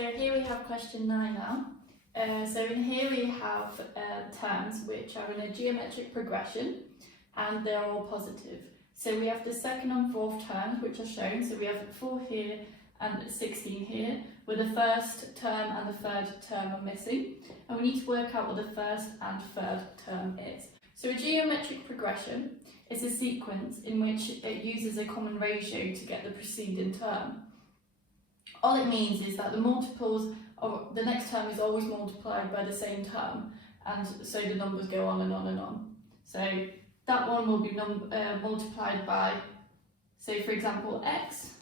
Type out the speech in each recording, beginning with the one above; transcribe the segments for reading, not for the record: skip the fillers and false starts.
So here we have question 9 now. So in here we have terms which are in a geometric progression and they're all positive. So we have the second and fourth terms which are shown. So we have 4 here and 16 here, where the first term and the third term are missing. And we need to work out what the first and third term is. So a geometric progression is a sequence in which it uses a common ratio to get the preceding term. All it means is that the multiples of the next term is always multiplied by the same term, and so the numbers go on and on and on. So that one will be multiplied by, say for example, x,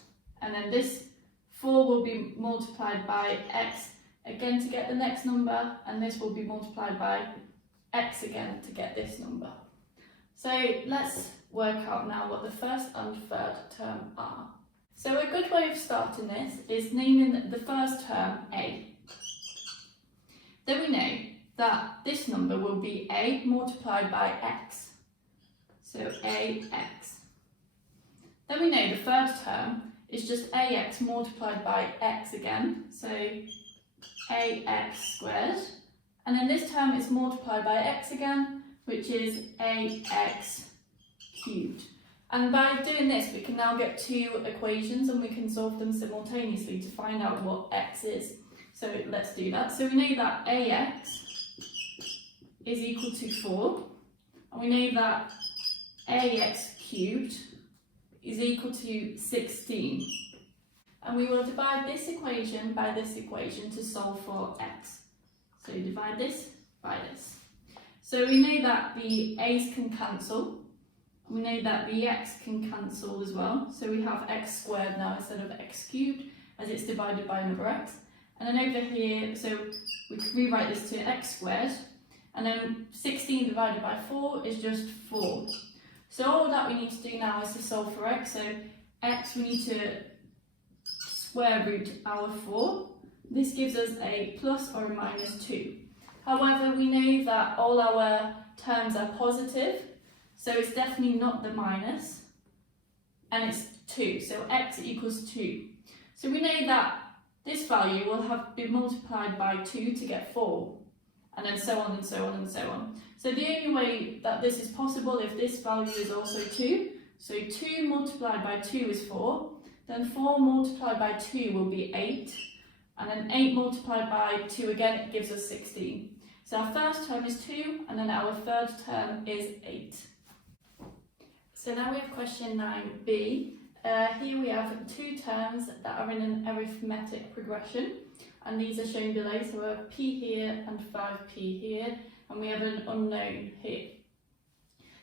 and then this 4 will be multiplied by x again to get the next number, and this will be multiplied by x again to get this number. So let's work out now what the first and third term are. So a good way of starting this is naming the first term a. Then we know that this number will be a multiplied by x. So ax. Then we know the third term is just ax multiplied by x again. So ax squared. And then this term is multiplied by x again, which is ax cubed. And by doing this, we can now get 2 equations and we can solve them simultaneously to find out what x is. So let's do that. So we know that ax is equal to 4, and we know that ax cubed is equal to 16. And we will divide this equation by this equation to solve for x. So divide this by this. So we know that the a's can cancel. We know that the x can cancel as well. So we have x squared now instead of x cubed, as it's divided by another x. And then over here, so we can rewrite this to x squared. And then 16 divided by 4 is just 4. So all that we need to do now is to solve for x. So x, we need to square root our 4. This gives us a plus or a minus 2. However, we know that all our terms are positive, so it's definitely not the minus, and it's 2, so x equals 2. So we know that this value will have been multiplied by 2 to get 4, and then so on and so on and so on. So the only way that this is possible if this value is also 2, so 2 multiplied by 2 is 4, then 4 multiplied by 2 will be 8, and then 8 multiplied by 2 again gives us 16. So our first term is 2, and then our third term is 8. So now we have question 9b. Here we have 2 terms that are in an arithmetic progression, and these are shown below. So we have p here and 5p here, and we have an unknown here.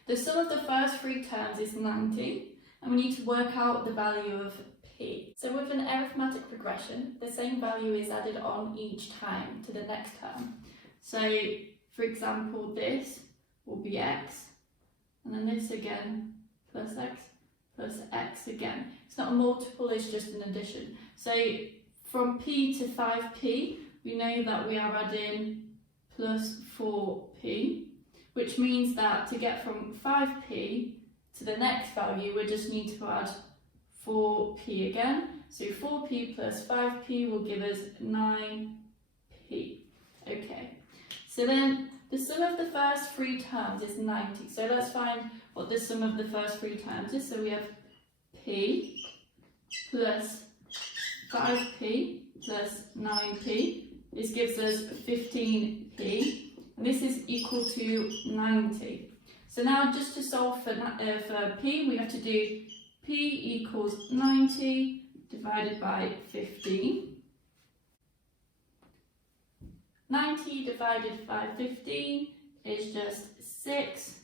The sum of the first 3 terms is 90, and we need to work out the value of p. So with an arithmetic progression, the same value is added on each time to the next term. So for example, this will be x, and then this again plus x again. It's not a multiple, it's just an addition. So from p to 5p, we know that we are adding plus 4p, which means that to get from 5p to the next value, we just need to add 4p again. So 4p plus 5p will give us 9p. Okay, so then the sum of the first 3 terms is 90. So let's find what the sum of the first 3 terms is. So we have p plus 5p plus 9p. This gives us 15p, and this is equal to 90. So now just to solve for p, we have to do p equals 90 divided by 15. 90 divided by 15 is just 6,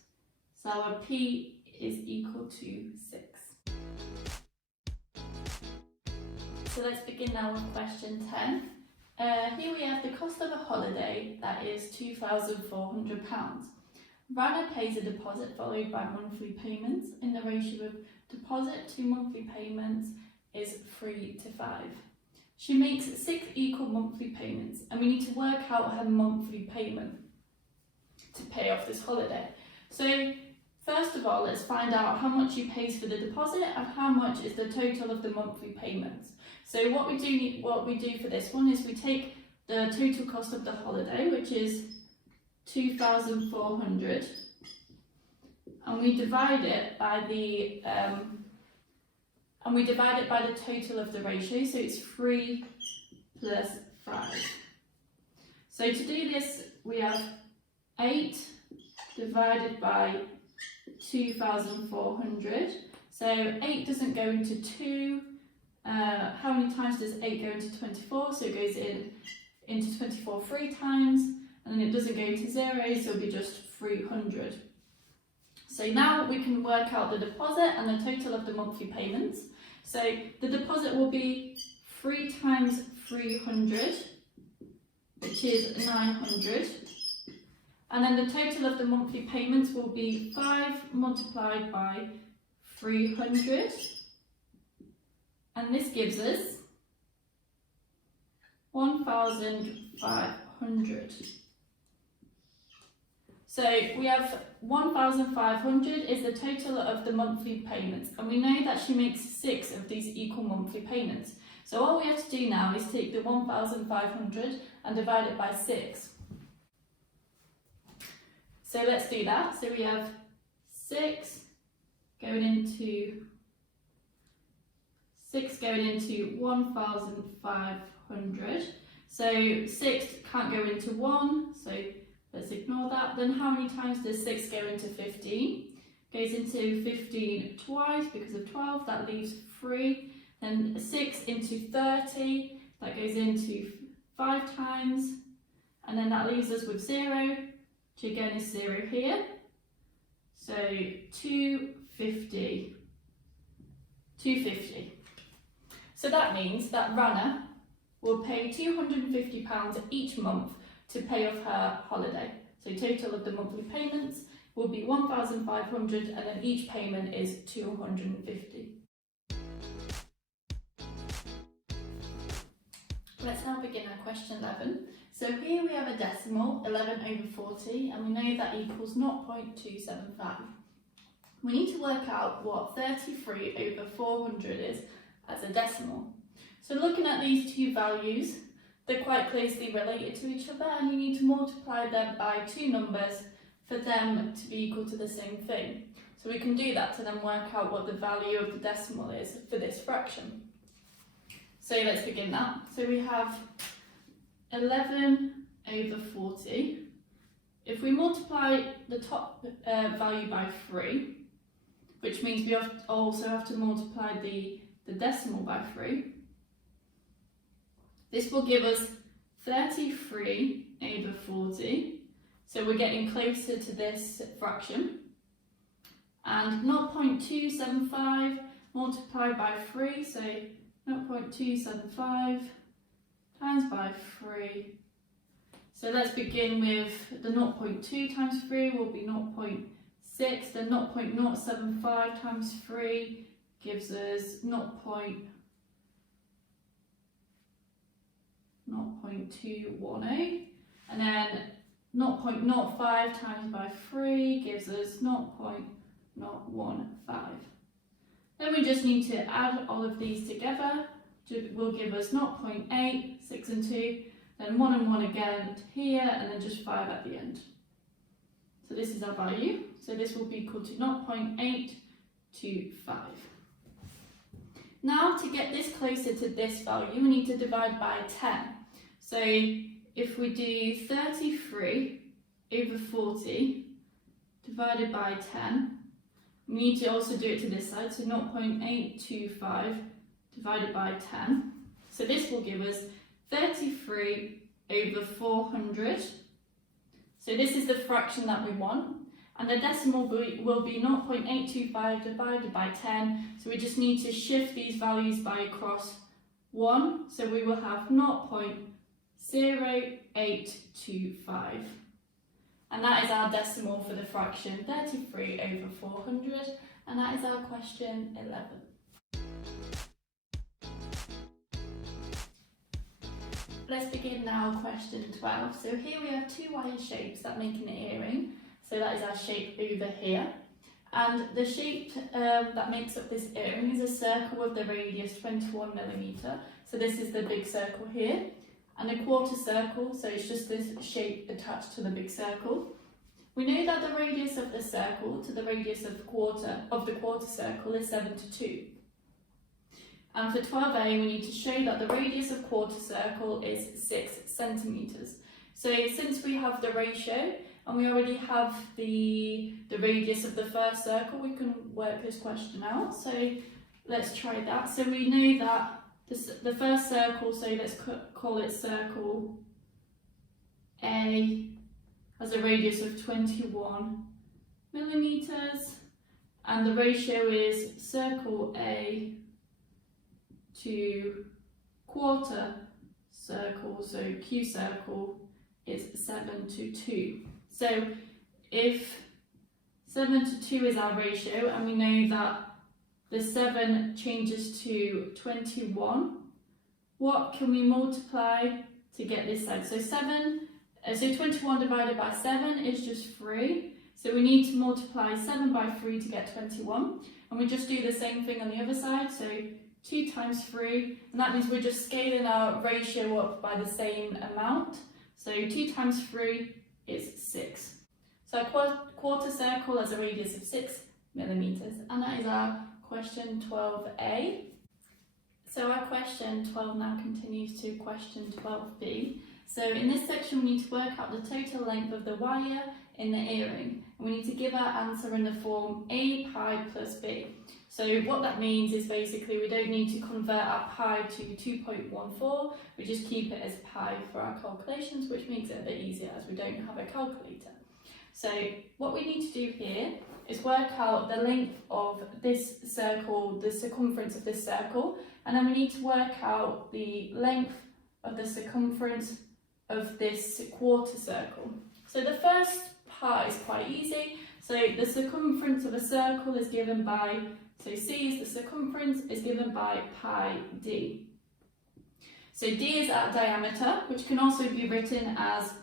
so our p is equal to 6. So let's begin now with question 10. Here we have the cost of a holiday that is £2,400. Rana pays a deposit followed by monthly payments in the ratio of deposit to monthly payments is 3 to 5. She makes 6 equal monthly payments, and we need to work out her monthly payment to pay off this holiday. So First of all, let's find out how much you pays for the deposit and how much is the total of the monthly payments. So what we do for this one is we take the total cost of the holiday, which is 2,400, and we divide it by the total of the ratio, so it's 3 plus 5. So to do this, we have 8 divided by 2,400. So 8 doesn't go into 2. How many times does 8 go into 24? So it goes into 24 3 times, and then it doesn't go into 0, so it'll be just 300. So now we can work out the deposit and the total of the monthly payments. So the deposit will be 3 times 300, which is 900. And then the total of the monthly payments will be 5 multiplied by 300. And this gives us 1,500. So we have 1,500 is the total of the monthly payments. And we know that she makes 6 of these equal monthly payments. So all we have to do now is take the 1,500 and divide it by 6. So let's do that. So we have 6 going into 1,500. So 6 can't go into 1, so let's ignore that. Then how many times does 6 go into 15? Goes into 15 twice because of 12, that leaves 3. Then 6 into 30, that goes into 5 times. And then that leaves us with 0, which again is 0 here. So 250. So that means that Rana will pay £250 each month to pay off her holiday. So total of the monthly payments will be 1,500, and then each payment is 250. Let's now begin our question 11. So here we have a decimal, 11 over 40, and we know that equals 0.275. We need to work out what 33 over 400 is as a decimal. So looking at these two values, they're quite closely related to each other, and you need to multiply them by two numbers for them to be equal to the same thing. So we can do that to then work out what the value of the decimal is for this fraction. So let's begin that. So we have 11 over 40. If we multiply the top value by 3, which means we also have to multiply the decimal by 3, this will give us 33 over 40. So we're getting closer to this fraction. And 0.275 multiplied by 3, so 0.275 times by 3. So let's begin with the 0.2 times 3 will be 0.6, then 0.075 times 3 gives us 0.210, and then 0.05 times by 3 gives us 0.015. Then we just need to add all of these together, which will give us 0.8, 6 and 2, then 1 and 1 again here, and then just 5 at the end. So this is our value, so this will be equal to 0.825. Now to get this closer to this value, we need to divide by 10. So if we do 33 over 40 divided by 10, we need to also do it to this side, so 0.825 divided by 10. So this will give us 33 over 400. So this is the fraction that we want. And the decimal will be 0.825 divided by 10. So we just need to shift these values by across 1. So we will have 0.0825. And that is our decimal for the fraction 33 over 400. And that is our question 11. Let's begin now question 12. So here we have two wire shapes that make an earring. So that is our shape over here. And the shape that makes up this earring is a circle with the radius 21mm. So this is the big circle here. And a quarter circle, so it's just this shape attached to the big circle. We know that the radius of the circle to the radius of the quarter circle is 7 to 2. And for 12a, we need to show that the radius of quarter circle is 6 centimetres. So since we have the ratio, and we already have the radius of the first circle, we can work this question out. So let's try that. So we know that the first circle, so let's call it circle A, has a radius of 21 millimetres, and the ratio is circle A to quarter circle, so Q circle is 7 to 2. So if 7 to 2 is our ratio, and we know that the 7 changes to 21, what can we multiply to get this side? So 21 divided by 7 is just 3. So we need to multiply 7 by 3 to get 21. And we just do the same thing on the other side. So 2 times 3, and that means we're just scaling our ratio up by the same amount. So 2 times 3 is 6. So a quarter circle has a radius of 6 millimetres, and that is our question 12a. So our question 12 now continues to question 12b. So in this section we need to work out the total length of the wire in the earring, and we need to give our answer in the form a pi plus b. So what that means is basically we don't need to convert our pi to 2.14, we just keep it as pi for our calculations, which makes it a bit easier as we don't have a calculator. So what we need to do here is work out the length of this circle, the circumference of this circle, and then we need to work out the length of the circumference of this quarter circle. So the first part is quite easy. So the circumference of a circle is given by, so C is the circumference, is given by pi d. So d is our diameter, which can also be written as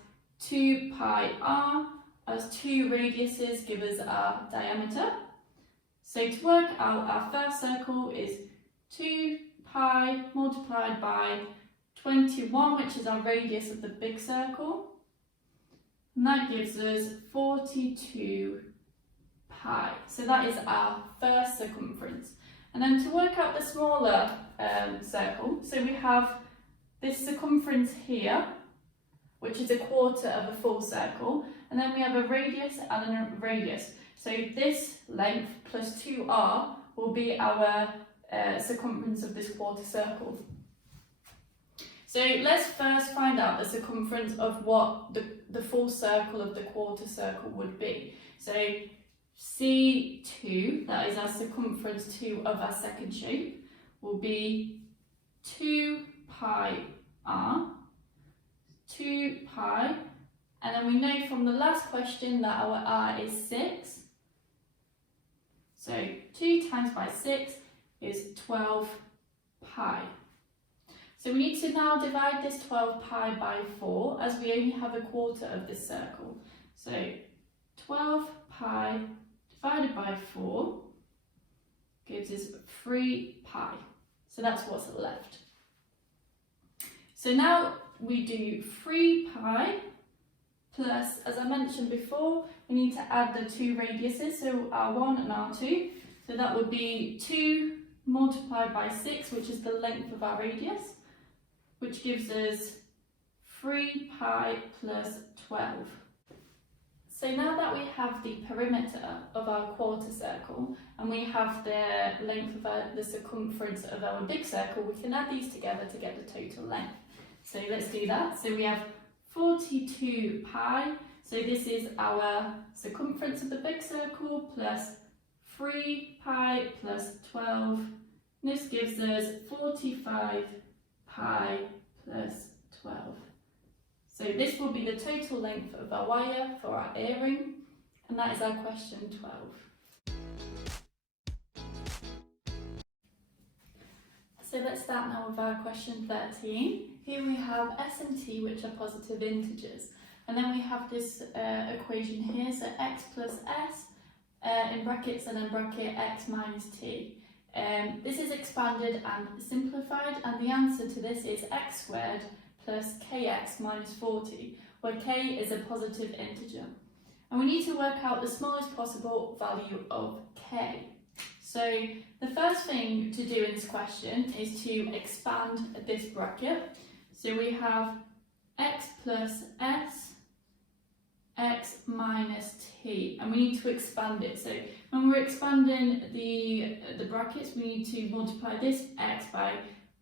2 pi r, as 2 radiuses give us our diameter. So to work out our first circle is 2 pi multiplied by 21, which is our radius of the big circle, and that gives us 42 pi. So that is our first circumference. And then to work out the smaller circle, so we have this circumference here, which is a quarter of a full circle, and then we have a radius and a radius. So this length plus 2r will be our circumference of this quarter circle. So let's first find out the circumference of what the full circle of the quarter circle would be. So C2, that is our circumference 2 of our second shape, will be 2 pi r, 2 pi, and then we know from the last question that our r is 6. So 2 times by 6 is 12 pi. So we need to now divide this 12 pi by 4, as we only have a quarter of this circle. So 12 pi divided by 4 gives us 3 pi. So that's what's left. So now we do 3 pi plus, as I mentioned before, we need to add the 2 radiuses, so R1 and R2. So that would be 2 multiplied by 6, which is the length of our radius, which gives us 3 pi plus 12. So now that we have the perimeter of our quarter circle and we have the length of the circumference of our big circle, we can add these together to get the total length. So let's do that. So we have 42 pi, so this is our circumference of the big circle, plus 3 pi plus 12. This gives us 45 pi plus 12. So this will be the total length of our wire for our earring, and that is our question 12. So let's start now with our question 13. Here we have s and t, which are positive integers, and then we have this equation here, so x plus s in brackets and then bracket x minus t. This is expanded and simplified, and the answer to this is x squared plus kx minus 40, where k is a positive integer. And we need to work out the smallest possible value of k. So the first thing to do in this question is to expand this bracket. So we have x plus s, x minus t, and we need to expand it. So when we're expanding the brackets, we need to multiply this x by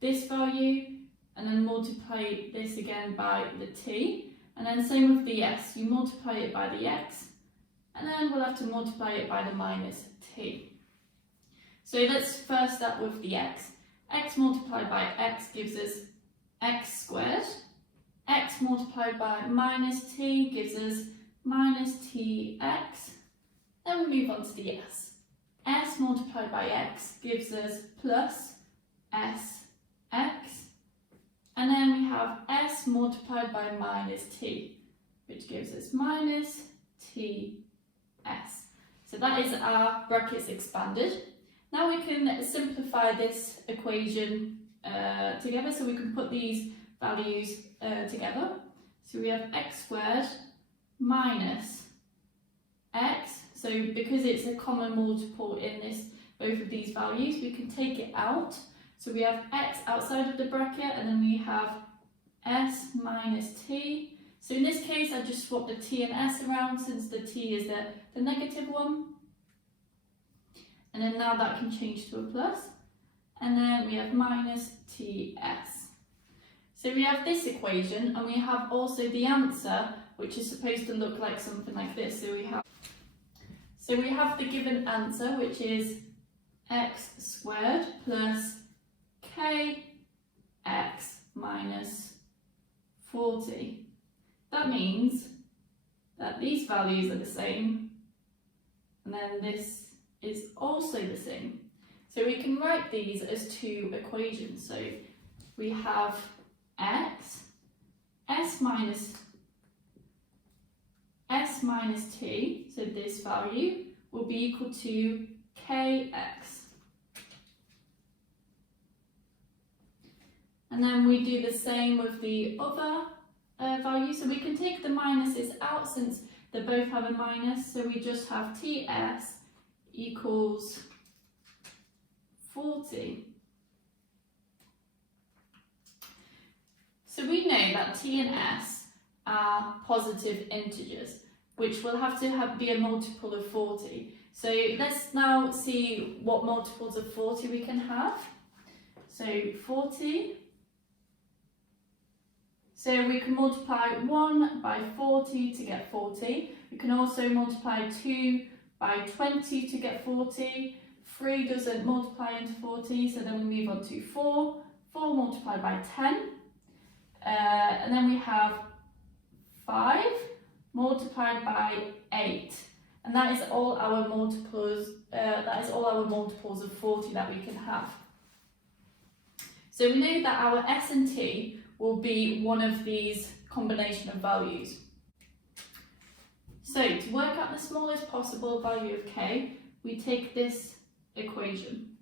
this value, and then multiply this again by the t, and then same with the s, you multiply it by the x, and then we'll have to multiply it by the minus t. So let's first start with the x. X multiplied by x gives us x squared. X multiplied by minus t gives us minus tx. Then we move on to the s. S multiplied by x gives us plus sx. And then we have s multiplied by minus t, which gives us minus ts. So that is our brackets expanded. Now we can simplify this equation together, so we can put these values together. So we have x squared minus x. So because it's a common multiple in both of these values, we can take it out. So we have x outside of the bracket, and then we have s minus t. So in this case, I just swap the t and s around since the t is the negative one. And then now that can change to a plus. And then we have minus ts. So we have this equation, and we have also the answer, which is supposed to look like something like this. So we have the given answer, which is x squared plus kx minus 40. That means that these values are the same, and then this is also the same. So we can write these as two equations. So we have x, s minus t, so this value will be equal to kx. And then we do the same with the other value. So we can take the minuses out since they both have a minus. So we just have ts equals 40. So we know that t and s are positive integers, which will have to be a multiple of 40. So let's now see what multiples of 40 we can have. So 40. So we can multiply 1 by 40 to get 40. We can also multiply 2 by 20 to get 40. 3 doesn't multiply into 40, so then we move on to 4. 4 multiplied by 10. And then we have 5 multiplied by 8. And that is all our multiples. That is all our multiples of 40 that we can have. So we know that our s and t will be one of these combination of values. So to work out the smallest possible value of k, we take this equation.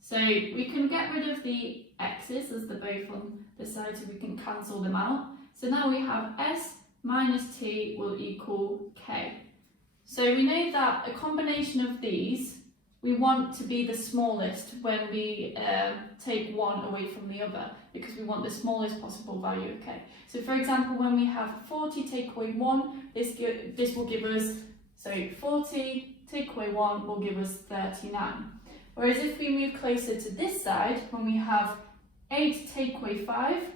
So we can get rid of the x's as they're both on the side, so we can cancel them out. So now we have s minus t will equal k. So we know that a combination of these we want to be the smallest when we take one away from the other, because we want the smallest possible value of k. So for example, when we have 40 take away 1, this will give us, so 40 take away 1 will give us 39. Whereas if we move closer to this side, when we have 8 take away 5,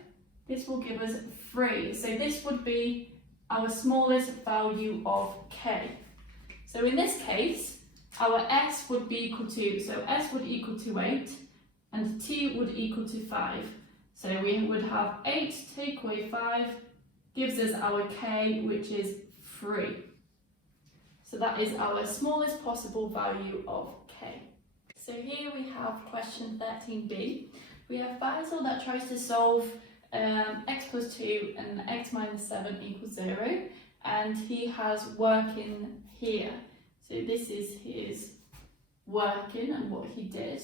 this will give us 3. So this would be our smallest value of k. So in this case, our s would be equal to, so s would equal to 8 and t would equal to 5. So we would have 8 take away 5 gives us our k, which is 3. So that is our smallest possible value of k. So here we have question 13b. We have Basil that tries to solve x plus 2 and x minus 7 equals 0, and he has working here. So this is his working and what he did.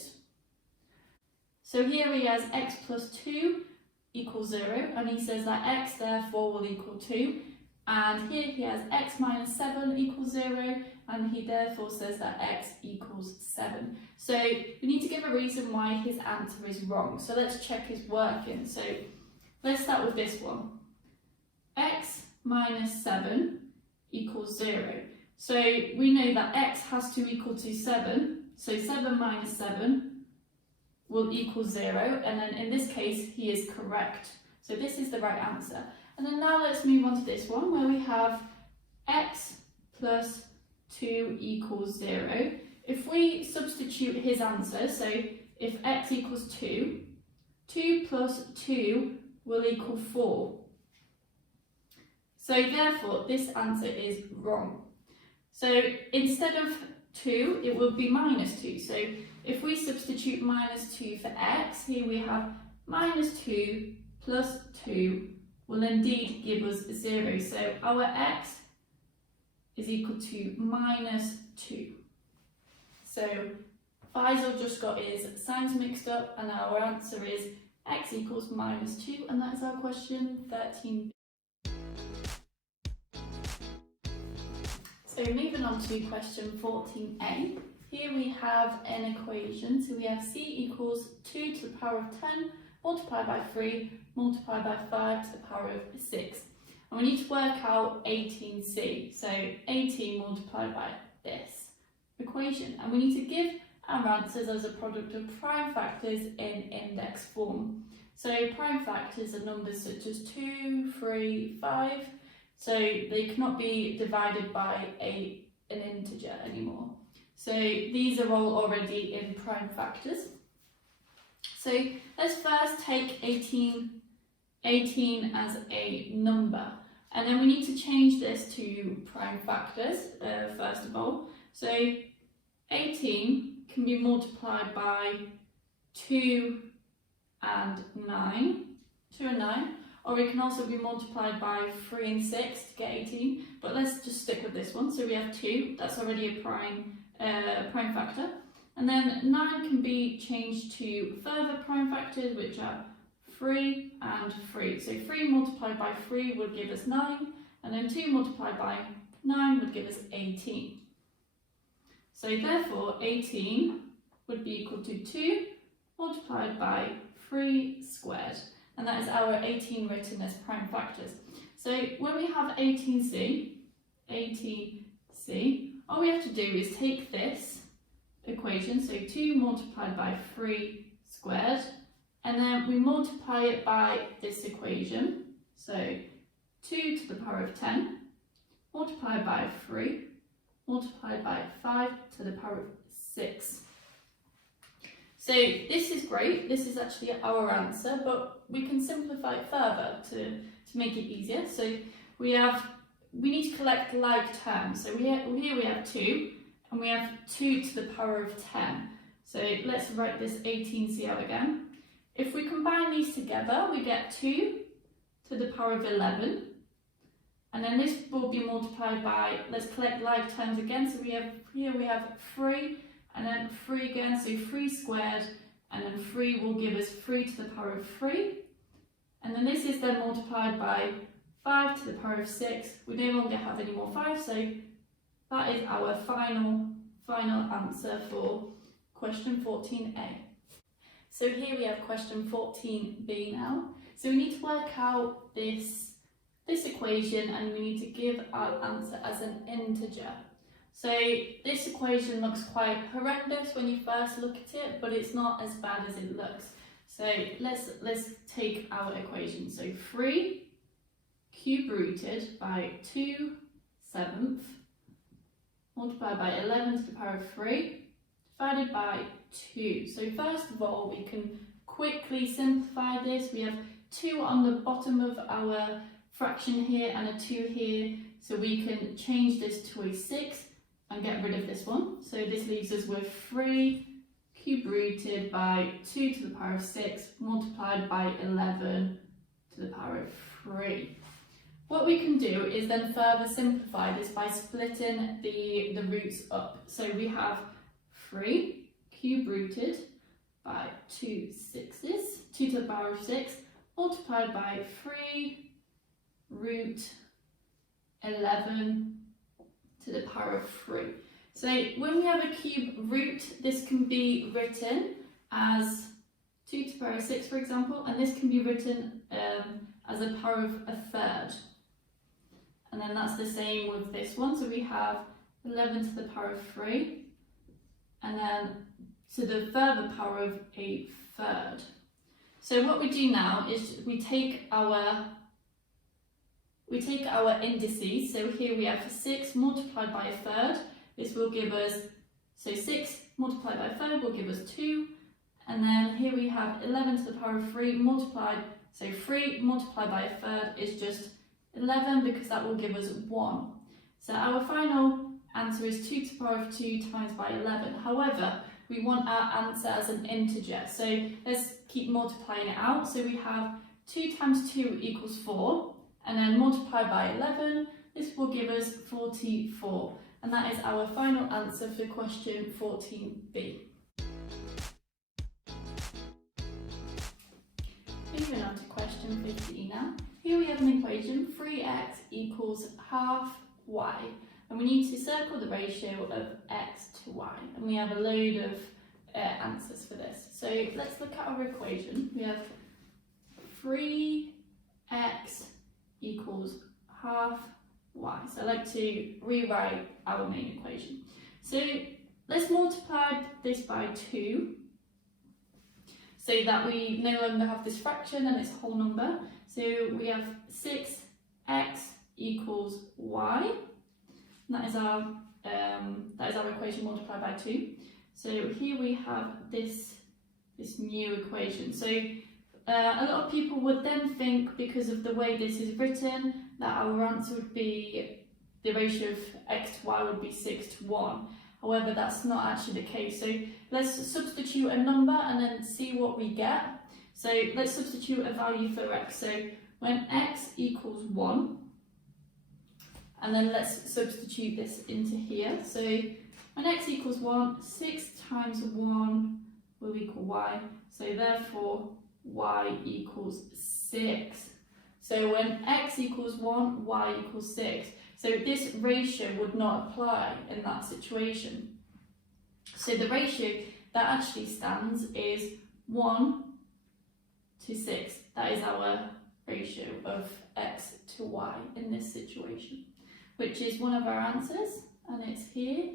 So here he has x plus 2 equals 0, and he says that x therefore will equal 2. And here he has x minus 7 equals 0, and he therefore says that x equals 7. So we need to give a reason why his answer is wrong. So let's check his working. So let's start with this one. X minus 7 equals 0. So we know that x has to equal to 7. So 7 minus 7 will equal 0, and then in this case he is correct. So this is the right answer. And then now let's move on to this one where we have x plus 2 equals 0. If we substitute his answer, so if x equals 2, 2 plus 2 will equal 4. So therefore this answer is wrong. So instead of 2, it will be minus 2. So if we substitute minus 2 for x, here we have minus 2 plus 2 will indeed give us 0. So our x is equal to minus 2. So Faisal just got his signs mixed up, and our answer is x equals minus 2, and that is our question 13. So moving on to question 14a. Here we have an equation, so we have c equals 2 to the power of 10 multiplied by 3 multiplied by 5 to the power of 6. And we need to work out 18c, so 18 multiplied by this equation. And we need to give our answers as a product of prime factors in index form. So prime factors are numbers such as 2, 3, 5, so they cannot be divided by an integer anymore. So these are all already in prime factors. So let's first take 18 as a number, and then we need to change this to prime factors first of all. So 18 can be multiplied by 2 and 9, or it can also be multiplied by 3 and 6 to get 18, but let's just stick with this one. So we have 2, that's already a prime factor, and then 9 can be changed to further prime factors, which are 3 and 3. So 3 multiplied by 3 would give us 9, and then 2 multiplied by 9 would give us 18. So therefore 18 would be equal to 2 multiplied by 3 squared, and that is our 18 written as prime factors. So when we have 18c, all we have to do is take this equation, so 2 multiplied by 3 squared, and then we multiply it by this equation, so 2 to the power of 10 multiplied by 3 multiplied by 5 to the power of 6. So this is great, this is actually our answer, but we can simplify it further to make it easier. So we need to collect like terms. So here we have 2, and we have 2 to the power of 10. So let's write this 18c out again. If we combine these together, we get 2 to the power of 11. And then this will be multiplied by, let's collect like terms again. So here we have 3, and then 3 again, so 3 squared, and then 3 will give us 3 to the power of 3. And then this is then multiplied by 5 to the power of 6. We no longer have any more 5, so that is our final answer for question 14a. So here we have question 14b now. So we need to work out this equation, and we need to give our answer as an integer. So this equation looks quite horrendous when you first look at it, but it's not as bad as it looks. So let's take our equation. So 3 cube rooted by 2/7 multiplied by 11 to the power of 3 divided by 2. So first of all, we can quickly simplify this. We have 2 on the bottom of our fraction here and a 2 here, so we can change this to a 6 and get rid of this one. So this leaves us with 3 cube rooted by 2 to the power of 6 multiplied by 11 to the power of 3. What we can do is then further simplify this by splitting the roots up. So we have 3 cube rooted by 2 sixes, 2 to the power of 6, multiplied by 3 root 11 to the power of 3. So when we have a cube root, this can be written as 2 to the power of 6, for example, and this can be written as a power of a third. And then that's the same with this one. So we have 11 to the power of 3, and then to the further power of a third. So what we do now is we take our indices. So here we have 6 multiplied by a third. This will give us, so 6 multiplied by a third will give us 2. And then here we have 11 to the power of 3 multiplied, so 3 multiplied by a third is just 11 because that will give us 1. So our final answer is 2 to the power of 2 times by 11. However, we want our answer as an integer. So let's keep multiplying it out. So we have 2 times 2 equals 4, and then multiplied by 11, this will give us 44. And that is our final answer for question 14b. Moving on to question 15 now. Here we have an equation, 3x equals half y. And we need to circle the ratio of x to y. And we have a load of answers for this. So let's look at our equation. We have 3x equals half y. So I'd like to rewrite our main equation. So let's multiply this by 2 so that we no longer have this fraction and it's a whole number. So we have 6x equals y. And that is our equation multiplied by 2. So here we have this new equation. So a lot of people would then think, because of the way this is written, that our answer would be the ratio of x to y would be 6 to 1. However, that's not actually the case. So let's substitute a number and then see what we get. So let's substitute a value for x. So when x equals 1, and then let's substitute this into here. So when x equals 1, 6 times 1 will equal y. So therefore, y equals 6. So when x equals 1, y equals 6. So this ratio would not apply in that situation. So the ratio that actually stands is 1 to 6. That is our ratio of x to y in this situation, which is one of our answers, and it's here.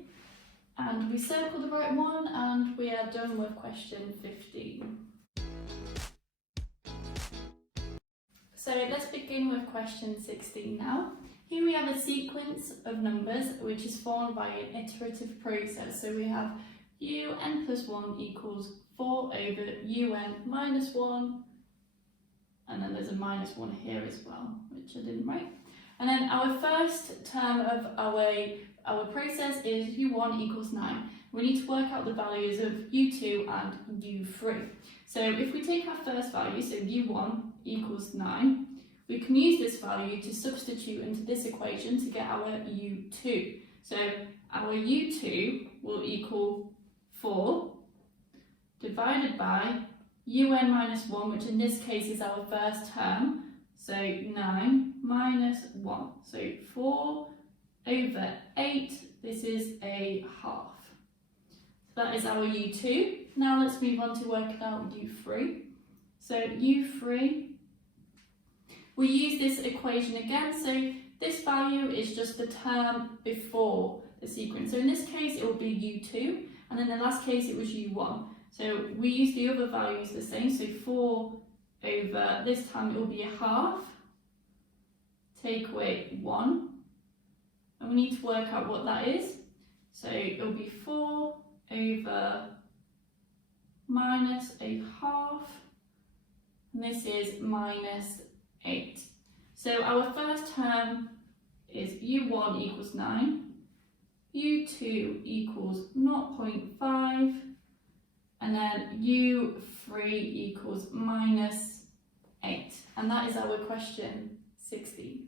And we circle the right one, and we are done with question 15. So let's begin with question 16 now. Here we have a sequence of numbers which is formed by an iterative process. So we have un plus 1 equals 4 over un minus 1, and then there's a minus 1 here as well, which I didn't write. And then our first term of our process is u1 equals 9. We need to work out the values of u2 and u3. So if we take our first value, so u1 equals 9, we can use this value to substitute into this equation to get our u2. So our u2 will equal 4 divided by un minus 1, which in this case is our first term, so 9 minus 1. So 4 over 8, this is a half. So that is our u2. Now let's move on to working out u3. So u3, we use this equation again, so this value is just the term before the sequence. So in this case it will be u2, and in the last case it was u1. So we use the other values the same, so 4 over, this time it will be a half, take away 1, and we need to work out what that is. So it will be 4 over minus a half, and this is minus 8. So our first term is u1 equals 9, u2 equals 0.5, and then u3 equals minus 8. And that is our question 16.